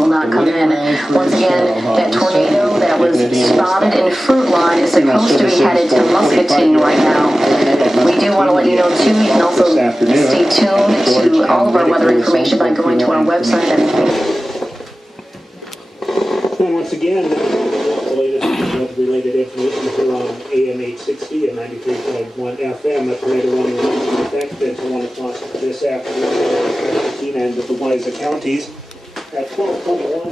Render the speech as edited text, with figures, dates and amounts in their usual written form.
will not come in. Once again, that tornado that was spotted in Fruit Line is supposed to be headed to Muscatine right now. We do want to let you know, too, you can also stay tuned to all of our weather information by going to our website. And once again, the latest weather-related information here on AM 860 and 93.1 FM. The tornado warning is in effect until 1 o'clock this afternoon in and the Weiser counties at 12:21.